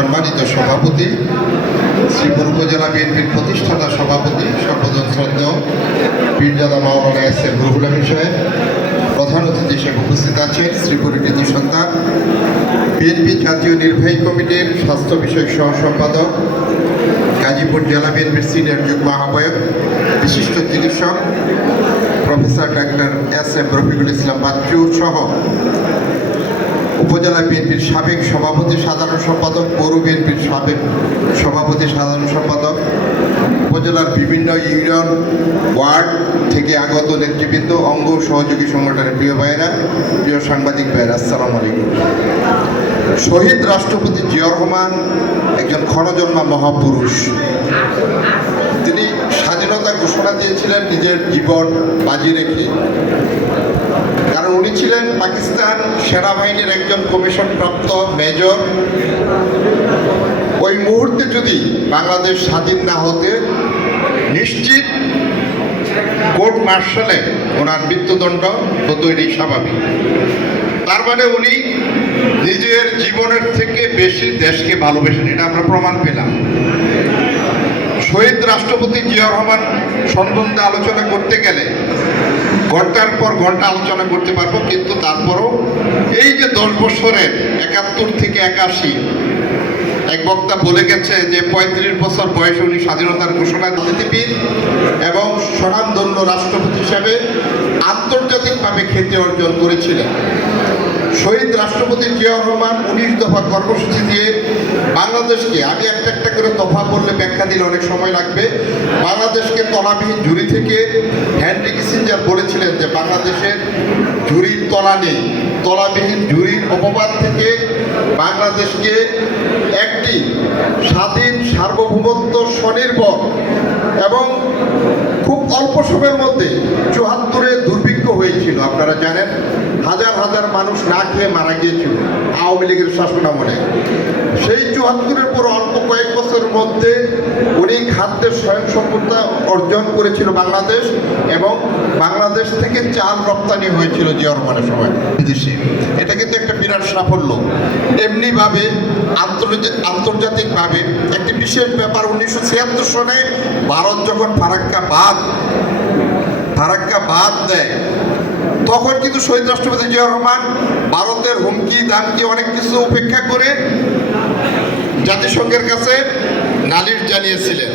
সম্মানিত সভাপতি, শ্রীপুর উপজেলা বিএনপির প্রতিষ্ঠাতা সভাপতি, সর্বজন শ্রদ্ধেয় পীরজাদা মাওলানা এস এম রুহুল আমিন সাহেব, প্রধান অতিথি হিসেবে উপস্থিত আছেন শ্রীপুরের কৃতি সন্তান, বিএনপি জাতীয় নির্বাহী কমিটির স্বাস্থ্য বিষয়ক সহ সম্পাদক, গাজীপুর জেলা বিএনপির সিনিয়র যুগ্ম আহ্বায়ক, বিশিষ্ট চিকিৎসক, professor doctor S M Rafiqul Islam Bachchu সহ উপজেলা বিএনপির সাবেক সভাপতি, সাধারণ সম্পাদক, পৌর বিএনপির সাবেক সভাপতি, সাধারণ সম্পাদক। উপজেলার বিভিন্ন ইউনিয়ন, ওয়ার্ড থেকে আগত নেতৃবৃন্দ, অঙ্গ সহযোগী সংগঠনের প্রিয় ভাইয়েরা, প্রিয় সাংবাদিক ভাইয়েরা, আসসালামু আলাইকুম। শহীদ রাষ্ট্রপতি জিয়া রহমান একজন ক্ষণজন্মা মহাপুরুষ। তিনি স্বাধীনতা ঘোষণা দিয়েছিলেন, নিজের জীবন বাজি রেখে উনি ছিলেন পাকিস্তান সেনাবাহিনীর একজন কমিশনপ্রাপ্ত মেজর। ওই মুহূর্তে যদি বাংলাদেশ স্বাধীন না হতে, নিশ্চিত কোর্ট মার্শালে ওনার মৃত্যুদণ্ড হতো এটি স্বাভাবিক। তার মানে উনি নিজের জীবনের থেকে বেশি দেশকে ভালোবেসেন, এটা আমরা প্রমাণ পেলাম। শহীদ রাষ্ট্রপতি জিয়া রহমান সম্বন্ধে আলোচনা করতে গেলে ঘণ্টার পর ঘণ্টা আলোচনা করতে পারব, কিন্তু তারপরও এই যে দশ বছরের একাত্তর থেকে একাশি, এক বক্তা বলে গেছে যে পঁয়ত্রিশ বছর বয়সে উনি স্বাধীনতার ঘোষণা নীতিবিদ এবং স্বনামধন্য রাষ্ট্রপতি হিসাবে আন্তর্জাতিকভাবে খ্যাতি অর্জন করেছিলেন। শহীদ রাষ্ট্রপতি জিয়াউর রহমান উনিশ দফা কর্মসূচি দিয়ে বাংলাদেশকে আমি একটা একটা করে দফা বললে ব্যাখ্যা দিলে অনেক সময় লাগবে, বাংলাদেশকে তলাবিহীন ঝুড়ি থেকে বাংলাদেশের ঝুড়ির তলা নেই। তলাবিহীন ঝুড়ির অপবাদ থেকে বাংলাদেশকে একটি স্বাধীন, সার্বভৌমত্ব স্বনির্ভর এবং খুব অল্প সময়ের মধ্যে চুহাত্তরে দুর্ভিক্ষ হয়েছিল। আপনারা জানেন, হাজার হাজার মানুষ না খেয়ে মারা গিয়েছিল আওয়ামী লীগের শাসনামলে। সেই চুহাত্তরের পর অল্প কয়েক বছরের মধ্যে উনি খাদ্যের স্বয়ংসম্পূর্ণতা অর্জন করেছিল বাংলাদেশ এবং বাংলাদেশ থেকে চাল রপ্তানি হয়েছিল জিয়া রহমানের সময়। বিদেশে। এটা কিন্তু একটা বিরাট সাফল্য। এমনিভাবে আন্তর্জাতিক আন্তর্জাতিকভাবে একটি বিশেষ ব্যাপার উনিশশো ছিয়াত্তর সনে ভারত যখন ফারাক্কা বাদ ফারাক্কা বাদ দেয়, তখন কিন্তু শহীদ রাষ্ট্রপতি জিয়া রহমান ভারতের হুমকি, দামকি অনেক কিছু উপেক্ষা করে জাতিসংঘের কাছে নালিশ জানিয়েছিলেন।